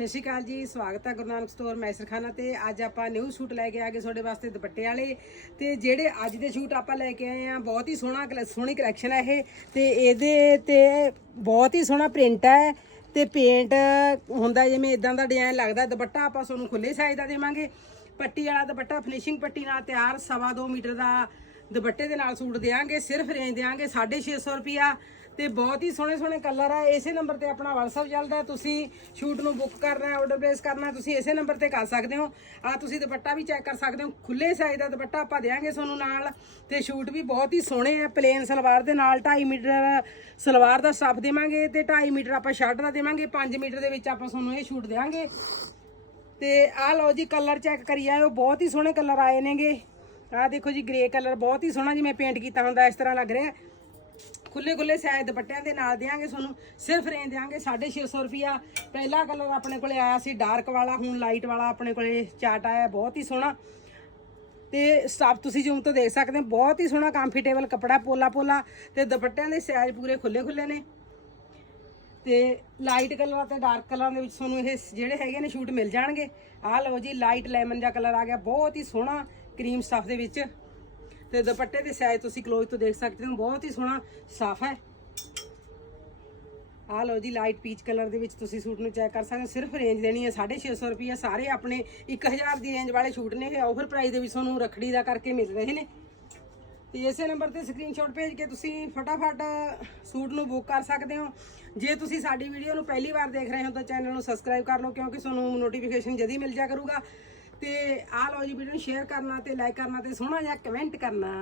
ਸਤਿ ਸ਼੍ਰੀ ਅਕਾਲ ਜੀ, ਸਵਾਗਤ ਹੈ ਗੁਰੂ ਨਾਨਕ ਸਟੋਰ ਮੈਸਰਖਾਨਾ ਤੇ। ਅੱਜ ਆਪਾਂ ਨਿਊ ਸ਼ੂਟ ਲੈ ਕੇ ਆ ਗਏ ਤੁਹਾਡੇ ਵਾਸਤੇ ਦੁਪੱਟੇ ਵਾਲੇ। ਤੇ ਜਿਹੜੇ ਅੱਜ ਦੇ ਸ਼ੂਟ ਆਪਾਂ ਲੈ ਕੇ ਆਏ ਆ, ਬਹੁਤ ਹੀ ਸੋਹਣਾ ਕਲ- ਸੋਹਣੀ ਕਲੈਕਸ਼ਨ ਹੈ ਇਹ। ਤੇ ਇਹਦੇ ਤੇ ਬਹੁਤ ਹੀ ਸੋਹਣਾ ਪ੍ਰਿੰਟ ਹੈ। ਤੇ ਪੇਂਟ ਹੁੰਦਾ ਜਿਵੇਂ ਇਦਾਂ ਦਾ ਡਿਜ਼ਾਈਨ ਲੱਗਦਾ, ਦੁਪੱਟਾ ਆਪਾਂ ਤੁਹਾਨੂੰ ਖੁੱਲੇ ਸਾਈਜ਼ ਦਾ ਦੇਵਾਂਗੇ। ਪੱਟੀ ਵਾਲਾ ਦੁਪੱਟਾ ਫਿਨਿਸ਼ਿੰਗ ਪੱਟੀ ਨਾਲ ਤਿਆਰ, ਸਵਾ ਦੋ ਮੀਟਰ ਦਾ ਦੁਪੱਟੇ ਦੇ ਨਾਲ ਸੂਟ ਦੇਾਂਗੇ ਸਿਰਫ ਰੇਂਜ ਦੇਾਂਗੇ 650 ਰੁਪਿਆ ਤੇ ਬਹੁਤ ਹੀ ਸੋਹਣੇ ਸੋਹਣੇ ਕਲਰ ਆ। ਇਸੇ ਨੰਬਰ ਤੇ ਆਪਣਾ WhatsApp ਚੱਲਦਾ ਤੁਸੀਂ ਸ਼ੂਟ ਨੂੰ ਬੁੱਕ ਕਰਨਾ ਹੈ ਆਰਡਰ ਪਲੇਸ ਕਰਨਾ ਤੁਸੀਂ ਇਸੇ ਨੰਬਰ ਤੇ ਕਰ ਸਕਦੇ ਹੋ। ਆ ਤੁਸੀਂ ਦੁਪੱਟਾ ਵੀ ਚੈੱਕ ਕਰ ਸਕਦੇ ਹੋ। ਖੁੱਲੇ ਸਾਈਜ਼ ਦਾ ਦੁਪੱਟਾ ਆਪਾਂ ਦੇਾਂਗੇ ਤੁਹਾਨੂੰ ਨਾਲ। ਤੇ ਸ਼ੂਟ ਵੀ ਬਹੁਤ ਹੀ ਸੋਹਣੇ ਆ। ਪਲੇਨ ਸਲਵਾਰ ਦੇ ਨਾਲ 2.5 ਮੀਟਰ ਸਲਵਾਰ ਦਾ ਸਟੱਫ ਦੇਵਾਂਗੇ ਤੇ 2.5 ਮੀਟਰ ਆਪਾਂ ਸ਼ਰਟ ਦਾ ਦੇਵਾਂਗੇ। 5 ਮੀਟਰ ਦੇ ਵਿੱਚ ਆਪਾਂ ਤੁਹਾਨੂੰ ਇਹ ਸ਼ੂਟ ਦੇਵਾਂਗੇ ਤੇ ਆਹ ਲਓ ਜੀ ਕਲਰ ਚੈੱਕ ਕਰੀ ਆਇਓ। ਬਹੁਤ ਹੀ ਸੋਹਣੇ ਕਲਰ ਆਏ ਨੇਗੇ। ਆਹ ਦੇਖੋ ਜੀ ਗ੍ਰੇ ਕਲਰ ਬਹੁਤ ਹੀ ਸੋਹਣਾ ਜਿਵੇਂ ਪੇਂਟ ਕੀਤਾ ਹੁੰਦਾ, ਇਸ ਤਰ੍ਹਾਂ ਲੱਗ ਰਿਹਾ ਖੁੱਲੇ ਖੁੱਲੇ ਸਾਈਜ਼ ਦੁਪੱਟਿਆਂ ਦੇ ਨਾਲ ਦੇਾਂਗੇ ਤੁਹਾਨੂੰ, ਸਿਰਫ ਰੇਂਜ ਦੇਾਂਗੇ 650 ਰੁਪਿਆ ਪਹਿਲਾ ਕਲਰ ਆਪਣੇ ਕੋਲੇ ਆਇਆ ਸੀ ਡਾਰਕ ਵਾਲਾ, ਹੁਣ ਲਾਈਟ ਵਾਲਾ ਆਪਣੇ ਕੋਲੇ ਚਾਰਟ ਆਇਆ, ਬਹੁਤ ਹੀ ਸੋਹਣਾ। ਤੇ ਸਟਾਫ ਤੁਸੀਂ ਜੂਮ ਤੋਂ ਦੇਖ ਸਕਦੇ ਹੋ, ਬਹੁਤ ਹੀ ਸੋਹਣਾ ਕੰਫਰਟੇਬਲ ਕੱਪੜਾ ਪੋਲਾ ਪੋਲਾ ਤੇ ਦੁਪੱਟਿਆਂ ਦੇ ਸਾਈਜ਼ ਪੂਰੇ ਖੁੱਲੇ ਖੁੱਲੇ ਨੇ। ਤੇ ਲਾਈਟ ਕਲਰ ਤੇ ਡਾਰਕ ਕਲਰ ਦੇ ਵਿੱਚ ਤੁਹਾਨੂੰ ਇਹ ਜਿਹੜੇ ਹੈਗੇ ਨੇ ਸ਼ੂਟ ਮਿਲ ਜਾਣਗੇ। ਆਹ ਲਓ ਜੀ ਲਾਈਟ ਲੈਮਨ ਜਿਹਾ ਕਲਰ ਆ ਗਿਆ, ਬਹੁਤ ਹੀ ਸੋਹਣਾ ਕਰੀਮ ਸਟਫ ਦੇ ਵਿੱਚ। ਤੇ ਦੁਪੱਟੇ ਦੇ ਸਾਈਜ਼ ਤੁਸੀਂ ਕਲੋਜ਼ ਤੋਂ ਦੇਖ ਸਕਦੇ ਹੋ, ਬਹੁਤ ਹੀ ਸੋਹਣਾ ਸਾਫ਼ ਹੈ। ਆ ਲਓ ਜੀ ਲਾਈਟ ਪੀਚ ਕਲਰ ਦੇ ਵਿੱਚ ਤੁਸੀਂ ਸੂਟ ਨੂੰ ਚੈੱਕ ਕਰ ਸਕਦੇ ਹੋ। ਸਿਰਫ ਰੇਂਜ ਦੇਣੀ ਹੈ 650 ਰੁਪਏ ਸਾਰੇ ਆਪਣੇ 1000 ਦੀ ਰੇਂਜ ਵਾਲੇ ਸ਼ੂਟ ਨੇ ਇਹ। ਆਫਰ ਪ੍ਰਾਈਸ ਦੇ ਵਿੱਚ ਤੁਹਾਨੂੰ ਰੱਖੜੀ ਦਾ ਕਰਕੇ ਮਿਲ ਰਹੇ ਨੇ। ਤੇ ਇਸੇ ਨੰਬਰ ਤੇ ਸਕਰੀਨਸ਼ਾਟ ਭੇਜ ਕੇ ਤੁਸੀਂ ਫਟਾਫਟ ਸੂਟ ਨੂੰ ਬੁੱਕ ਕਰ ਸਕਦੇ ਹੋ। ਜੇ ਤੁਸੀਂ ਸਾਡੀ ਵੀਡੀਓ ਨੂੰ ਪਹਿਲੀ ਵਾਰ ਦੇਖ ਰਹੇ ਹੋ ਤਾਂ ਚੈਨਲ ਨੂੰ ਸਬਸਕ੍ਰਾਈਬ ਕਰ ਲਓ, ਕਿਉਂਕਿ ਤੁਹਾਨੂੰ ਨੋਟੀਫਿਕੇਸ਼ਨ ਜਦੀ ਮਿਲ ਜਾ ਕਰੂਗਾ। ਤੇ ਆਹ ਲਓ ਜੀ ਵੀਡੀਓ ਨੂੰ ਸ਼ੇਅਰ ਕਰਨਾ ਤੇ ਲਾਈਕ ਕਰਨਾ ਤੇ ਸੋਹਣਾ ਜਿਹਾ ਕਮੈਂਟ ਕਰਨਾ।